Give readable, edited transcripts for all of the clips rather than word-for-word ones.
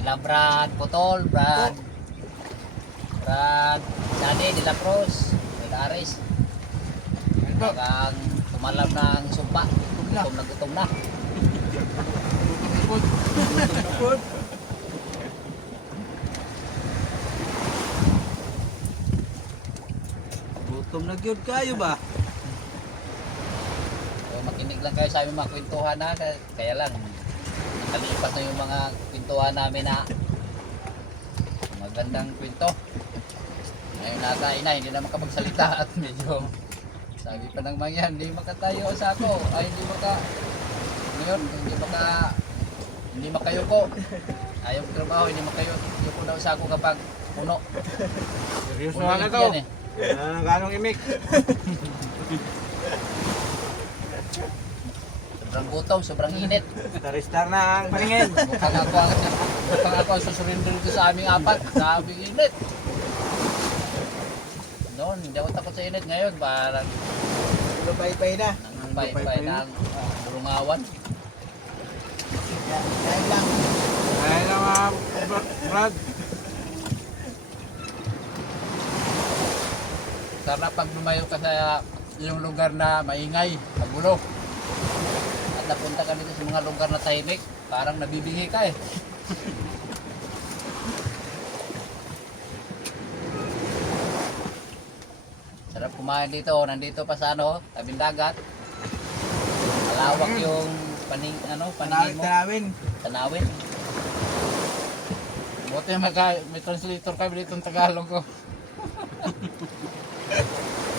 nila Brad Potol, Brad Sani, nila Cruz, nila Aris. Hanggang tumalab ng sumpa. Gutom na gutom na. Gutom na gyud kayo ba? So, makinig lang kayo sa aming mga kwentuhan na. Kaya lang, nakalipas na yung mga kwentuhan namin na magandang kwento. Ngayon nakain na, hindi na makapagsalita at medyo sabi pa ng mga yan, hindi makatayo sa ako. Ay, ngayon, hindi makayuko. Ayaw ko trabaho, hindi makayuko daw sa ako kapag puno. Seryoso Puno na yung to. yan eh. Ganong imik. Sobrang gutom, sobrang init. Star na ang paningin. Mukhang ako ang susurrender ko sa aming apat, sa aming init. Noon, hindi ako takot sa init. Ngayon, parang Lupay-pay na. nangangbay-bay ng burungawan. Kaya lang. Kaya lang mga Brad. Sarap pag lumayo ka sa yung lugar na maingay, magulo. At napunta ka dito sa mga lugar na tahimik, parang nabibingi ka eh. Sarap kumain dito, nandito pa sa tabing dagat. Malawak yung paningin mo, Tanawin. tanawin. Buti may translator kami dito ng Tagalog ko.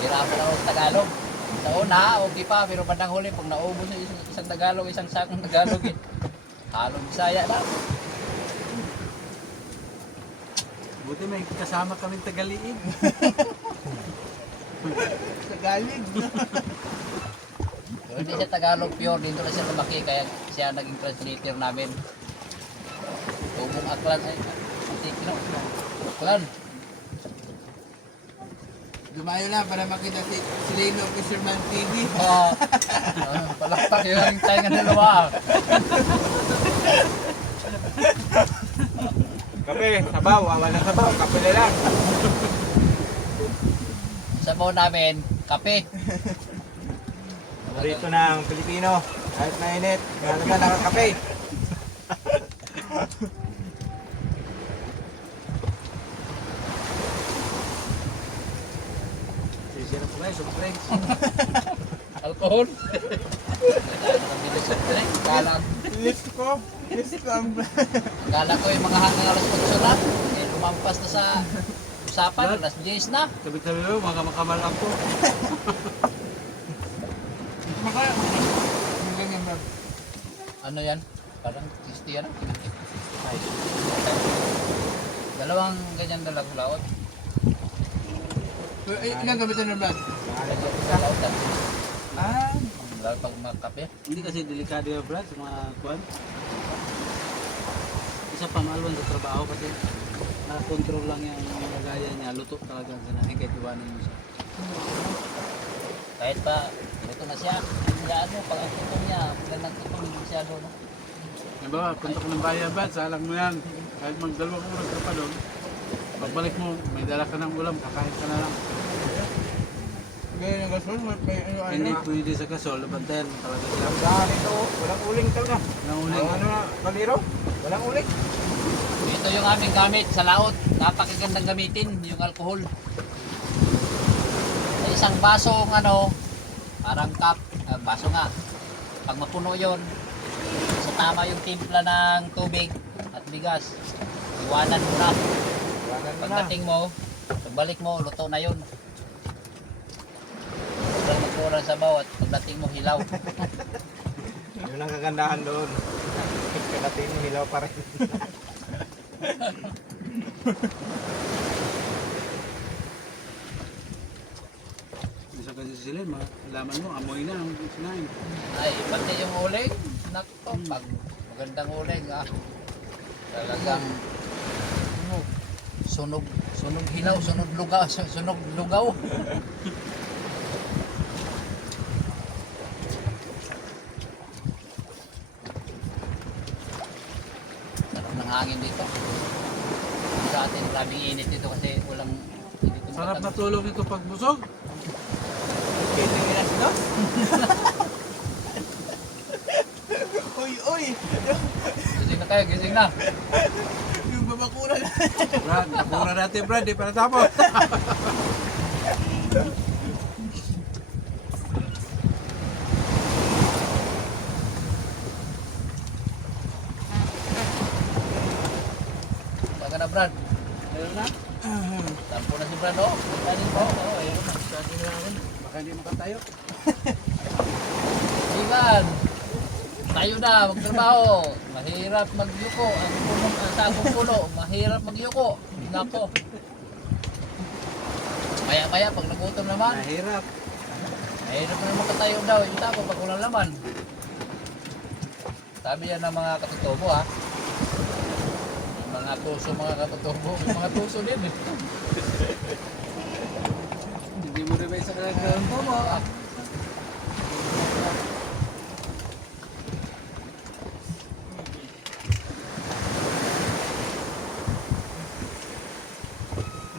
Hirapan ako sa Tagalog. Sa una, okay pa, pero bandang huli, pag naubos yung isang Tagalog, isang sakong Tagalog eh. Halong Bisaya lang. Buti may kasama kaming Tagaliig. Tagalog. So, hindi siya Tagalog pure, dito na siya lumaki, kaya siya naging translator namin. Tubong Aklan, ay, Antikno. Aklan. Dumayo na para makita si Lino Fisherman TV. Palakpak yung tayo ng dalawa. Kape, sabaw, wala sabaw, kape na lang. Sabaw namin, kape. Rito na ang Pilipino, kahit mainit, meron na nakakape. Sisira po kayo, soft drinks. Alcohol. Kailangan kami ng soft drink. Lift ko Kala ko yung mga hanggang alas 8 na. Eh, lumampas na sa usapan, alas 10 na. Sabi-sabi mo, makamal ako. Makaya mo na. Ang ganyan ba? Ano yan? Parang 60 yan. Dalawang ganyan dalang laot. Ilan gamitin na Brad? Sa laotan. Ah, Lalo pag makape. Hindi kasi delikado yung Brad sa mga kuwan. Isa pa malwan sa trabaho kasi na-control lang yung lagayan niya. Luto talaga ganahin kahit iwanan mo siya. Kahit pa, ito na siya. Hindi ano, pag ang tutong niya, pag nagtutong, hindi siya doon. Halimbawa, punta ko ng bayan Brad, salang mo yan. Kahit magdalawang oras ka pa doon, pagbalik mo, may dala ka ng ulam, kakain ka na lang. ganyan ang gasol, may ano Hindi pwede sa gasol, bantayan mo talaga siya. Saan ito, walang uling talaga. Nang uling, Ang ano na, kaliro, walang uling. Ito yung aming gamit sa laot. Napakagandang gamitin, yung alcohol. Sa isang basong parang cup, baso nga. Pag mapuno yon, sa tama yung timpla ng tubig at bigas, iwanan mo na. Walang na. Pagdating mo, pagbalik mo, luto na yun. Sobrang magkurang sa bawat pagdating mo, hilaw. Yun ang kagandahan doon. Kadating mo, hilaw pa rin. isa kasi sila, malaman mo, amoy na ang sinain. Ay, pati yung uling, nakto, pag magandang uling, talagang sunog hilaw, sunog lugaw. Sarap ng hangin dito. Sa atin, maraming init dito kasi walang... hindi ko Sarap na makatag- tulog ito pag busog. Kaya yung ilas dos? Uy, uy! Gising na kayo, gising na. Yung babakura na. Brad, napura natin Brad, di pa natapos. Baga na Brad. Meron na? Tampo na si Brad, oh. Kanin po. Oo, ayun na. Sabi na namin. Baka hindi makatayo. Ivan, tayo na, magtrabaho. Mahirap magyuko. Ang punong sagong puno, mahirap magyuko. Nako. Maya-maya, pag nagutom naman, Mahirap. mahirap na makatayo daw. Yung tapo, pag walang laman. Sabi yan ng mga katutubo, ha? Yung mga tuso, mga katutubo. Yung mga tuso din, eh. Hindi mo rin ba isa kalagyan po mo?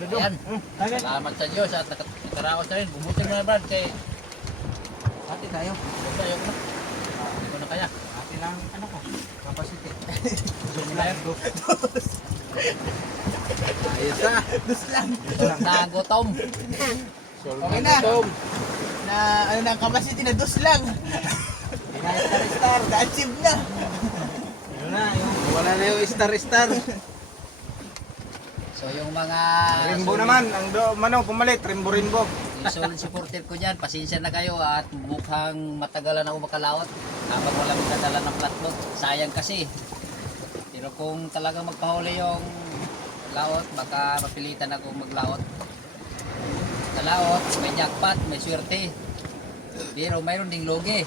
Ayan. Agad. Salamat sa Diyos at nakaraos na rin. Bumutin mo na Brad kay... Ate tayo. Huwag na, ayoko na. Hindi ko na kaya. Ate lang, ano ko? Capacity. Zoom na yan. Ayos na. Dos lang. Nagutom. Okay na. Na, ano na, ang capacity na dos lang. Star, na-achieve na. Yun na, yung... Wala na yung star-star. So yung mga... Rimbo naman, ang manong pumalit, rimbo-rimbo. Yung solid supporter ko dyan, pasensya na kayo at mukhang matagalan ako makalawat. Habang walang kadala ng flatboat. Sayang kasi. Pero kung talagang magpahuli yung laot, baka mapilitan ako maglawat. Sa laot, may jackpot, may swerte. Pero mayroon ding lugi.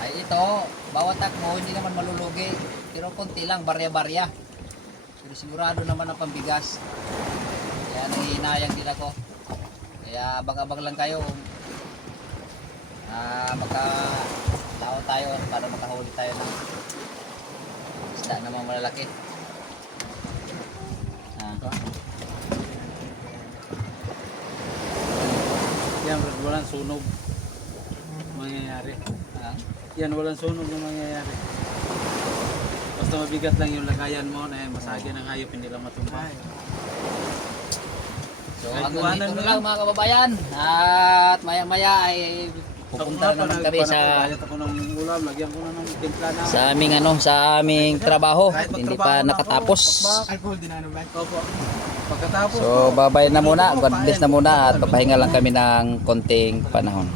Ay ito, bawat takbo hindi naman malulugi. Pero konti lang, barya-barya. Pero sigurado naman ang pambigas. Kaya nangihinayang din ako. Kaya abang-abang lang kayo. Makalao tayo para makahuli tayo ng isda na mga malalaki. Yan, Brad, walang sunog. Mangyayari. Yan, walang sunog na mangyayari. Basta mabigat lang yung lagayan mo na masagyan ng hayop, hindi lang matumba. So Ay, hanggang iwanan dito mo na lang. lang mga kababayan. At maya-maya ay pupunta na naman kami sa Bayat ako ng ulam, lagyan ko na ng timpla na. sa aming sa aming trabaho. Kahit Hindi magtrabaho pa na ako, nakatapos. pakbak. Alcohol din ano ba? Opo. Pagkatapos, So babay na muna. God bless na muna at papahinga lang kami ng konting panahon.